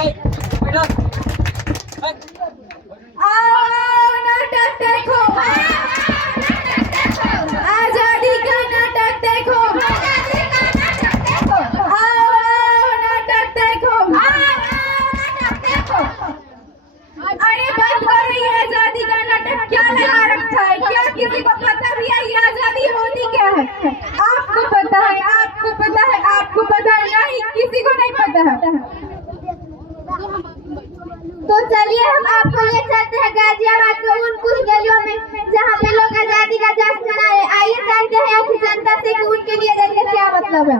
आजादी का नाटक देखो, नाटक देखो। अरे बंद करो ये आजादी का नाटक, क्या लगा रखा है? क्या किसी को पता भी है ये आजादी होती क्या है? आपको पता है, आपको पता है, आपको पता है? नहीं, किसी को नहीं पता है। तो चलिए हम आपको ले चलते हैं गाजियाबाद के उन कुछ गलियों में जहाँ पे लोग आजादी का जश्न मनाए। आइए जानते हैं आपकी जनता से कि उनके लिए आजादी का क्या मतलब है।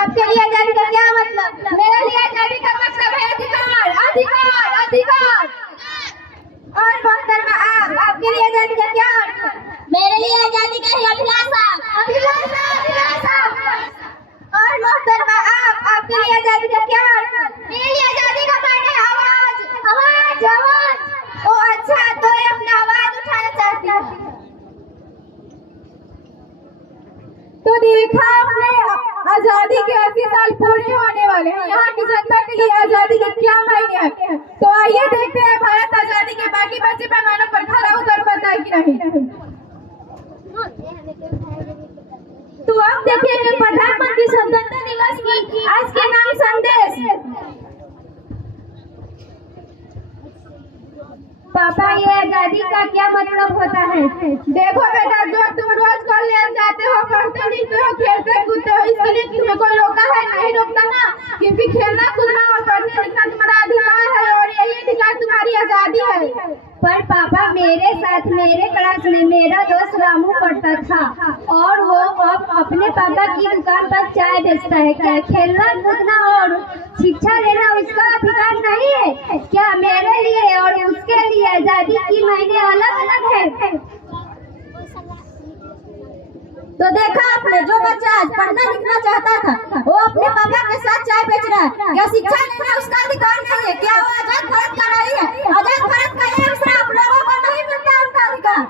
आपके लिए आजादी का क्या मतलब? मेरे लिए आजादी का मतलब है अधिकार, अधिकार, अधिकार। और मोहतरमा आपके लिए आजादी का क्या अर्थ है? मेरे लिए आजादी का ही अभिलाषा, अभिलाषा, अभिलाषा। और मोहतरमा आपके लिए आजादी का क्या अर्थ है? मेरे लिए आजादी का मायने आवाज, आवाज, आवाज। ओ अच्छा, तो ये अपनी आवाज उठाना चाहती है। तो देखा आपने, आजादी के 80 साल पूरे होने वाले हैं। यहाँ की जनता के लिए आजादी के क्या मायने हैं? तो आइए देखते हैं भारत आजादी के बाकी बचे पैमानों पर खरा उतर पाता है कि नहीं। तो अब देखिए प्रधानमंत्री स्वतंत्रता दिवस की आज के नाम संदेश। पापा, ये आजादी का क्या मतलब होता है? देखो बेटा, जो तुम रोज कॉलेज जाते हो, पढ़ते लिखते हो, खेलते कूदते हो, इसके लिए तुम्हें कोई रोका है? नहीं रोकता ना, क्योंकि खेलना कूदना और पढ़ने लिखना तुम्हारा अधिकार है और यही अधिकार तुम्हारी आजादी है। पर पापा, मेरे साथ मेरे क्लास में मेरा दोस्त रामू पढ़ता था और वो अब अपने पापा की दुकान पर चाय बेचता है। क्या खेलना कूदना और शिक्षा लेना उसका अधिकार नहीं है क्या? मेरे लिए और उसके लिए आजादी की मायने अलग अलग है। तो देखा आपने, जो बच्चा आज पढ़ना लिखना चाहता था वो अपने पापा के साथ चाय बेच रहा है। क्या शिक्षा लेना उसका अधिकार नहीं है? क्या वो आजाद भारत का नहीं है? आजाद भारत का ये अवसर आप लोगों को नहीं मिलता उनका अधिकार।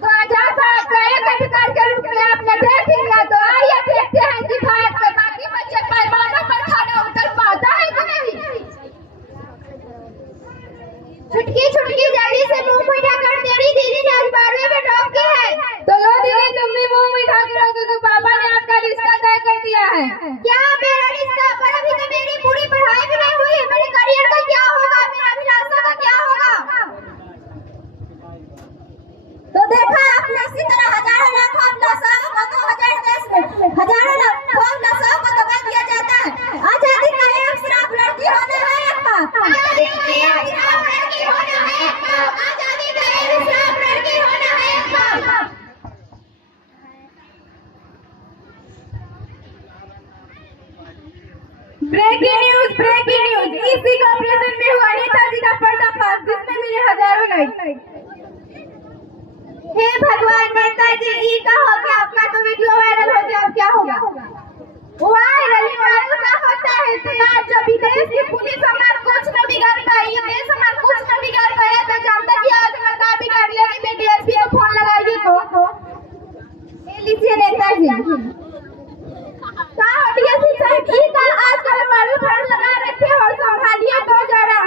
तो आजाद भारत का एक अधिकार के रूप में आपने देख लिया, तो आइए देखते हैं कि भारत के बाकी बच्चे पैमानों पर खरा उतर पाता है कि नहीं। छुटकी छुटकी जल्दी से मुंह मीठा कर, तेरी दीदी ने आज 12वीं में टॉप की है। तो लो दीदी, तुम भी मुंह मीठा करो क्योंकि पापा ने आपका रिश्ता तय कर दिया है। क्या मेरा रिश्ता? पर अभी तो मेरी पूरी पढ़ाई भी नहीं हुई। मेरे करियर का क्या होगा? मेरा अभिलाषा का क्या होगा? तो देखा आपने, इसी तरह हजारों लाखों अभिलाषाओं को 2000 देश में हजारों लाखों अभिलाषाओं को दबा दिया जाता है। आजादी का ये अवसर आप लड़की होने हैं आपका। आजादी का ये अवसर आप लड़की होने हैं आपका। आजादी का ये अवसर आप लड़की होने हैं आपका। Breaking news, breaking news. इसी का ऑपरेशन में हुआ नेताजी का पर्दाफाश, जिसमें मिले हजारों लाइक। हे भगवान, नेताजी ई का हो गया, आपका तो वीडियो वायरल हो गया, अब क्या होगा? वायरल का होता है यार, जब विदेश की पुलिस हमारा कुछ न बिगाड़ पाई, ये देश हमारा कुछ न बिगाड़ पाया, तो जानता कि आज मैं का बिगाड़ लेगी। मैं डीएसपी को फोन लगाएगी तो ये लीजिए नेताजी। का डीएसपी साहब ई का आजकल वाले फड़ लगा रखे हो, संभालिए तो जरा।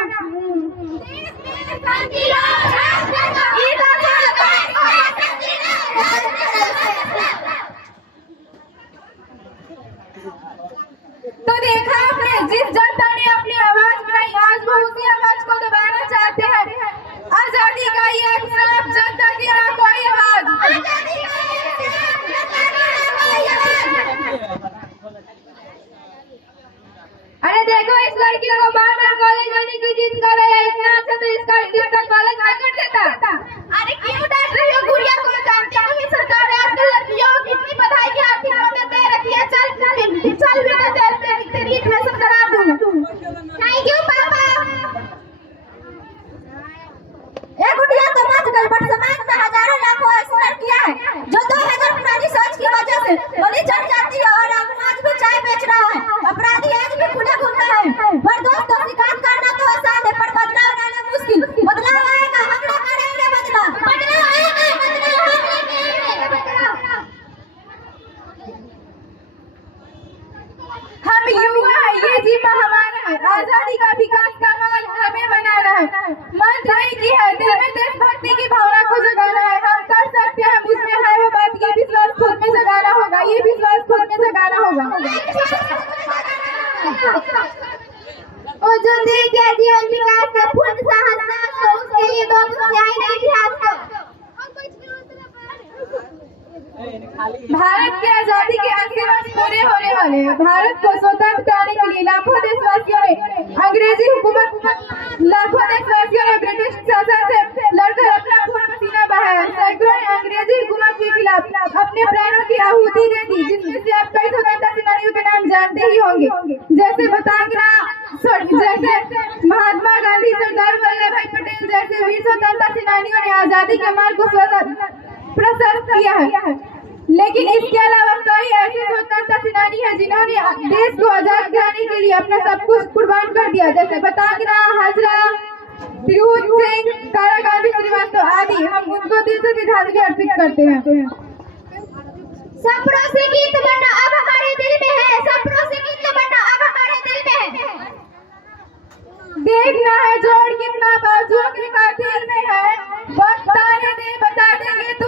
तो देखा आपने, जिस जनता ने अपनी आवाज बनाई, आज वो उसी आवाज को दबाना चाहते हैं। आजादी का ये अवसर, जनता की ना कोई आवाज। अरे देखो, इस लड़की को बार बार कॉलेज जाने की जिद कर रही है। इतना अच्छा तो इसका कॉलेज ना कर देता। अरे क्यों डांट रही हो गुड़िया को? मैं जानती हूँ सरकार है आजकल लड़कियों को कितनी बधाई की आर्थिक मदद दे रखी है। चल बेटा, चल तेरी एडमिशन करा दूँ। थैंक यू पापा। ये गुड़िया तो आजकल बट समाज में हजारों लाखों ऐसी लड़कियां हैं जो 2000 पुरानी सोच की वजह से बलि चढ़ जाती है और आज भी चाय बेच रहा है। अपराधी आज भी खुले घूमता है। पर दोस्तों, शिकार करना तो आसान है, पर बदलाव लाना मुश्किल। बदलाव आएगा, हम लोग करेंगे बदलाव। अंग्रेजी महामारा है, आजादी का विकास का माल हमें बनाना है। मंत्र एक ही है, दिल में देशभक्ति की भावना को जगाना है। हम कर सकते हैं, मुझमें है वो बात, ये विश्वास खुद में जगाना होगा, ये विश्वास खुद में जगाना होगा। और जो दिल के जीवन विकास का पूर्ण साहस तो उसके लिए दो बुराई नहीं इतिहास को। भारत की आजादी के 80 वर्ष पूरे होने वाले हैं। भारत को स्वतंत्र कराने के लिए लाखों देशवासियों ने ब्रिटिश शासन से लड़कर अपना खून पसीना बहाया। सैकड़ों ने अंग्रेजी हुकूमत के खिलाफ अपने प्राणों की आहुति दे दी, जिसमें से आप कई स्वतंत्रता सेनानियों के नाम जानते ही होंगे, जैसे जैसे महात्मा गांधी, सरदार वल्लभ भाई पटेल जैसे वीर स्वतंत्रता सेनानियों ने आजादी के मार्ग को प्रशस्त किया है। लेकिन इसके अलावा कई ऐसे स्वतंत्रता सेनानी हैं जिन्होंने देश को आजाद कराने के लिए अपना सब कुछ कुर्बान कर दिया, जैसे बतांगरा, हाजरा, तिरुवत सिंह, तारा गांधी श्रीवास्तव आदि। हम उनको दिल से श्रद्धांजलि अर्पित करते हैं। सपनों से गीत बनना अब हमारे दिल में है, सपनों से गीत बनना अब हमारे दिल में है। देखना है जोड़ कितना बाजुओं के दिल में है, वक्त आने दे बता देंगे तू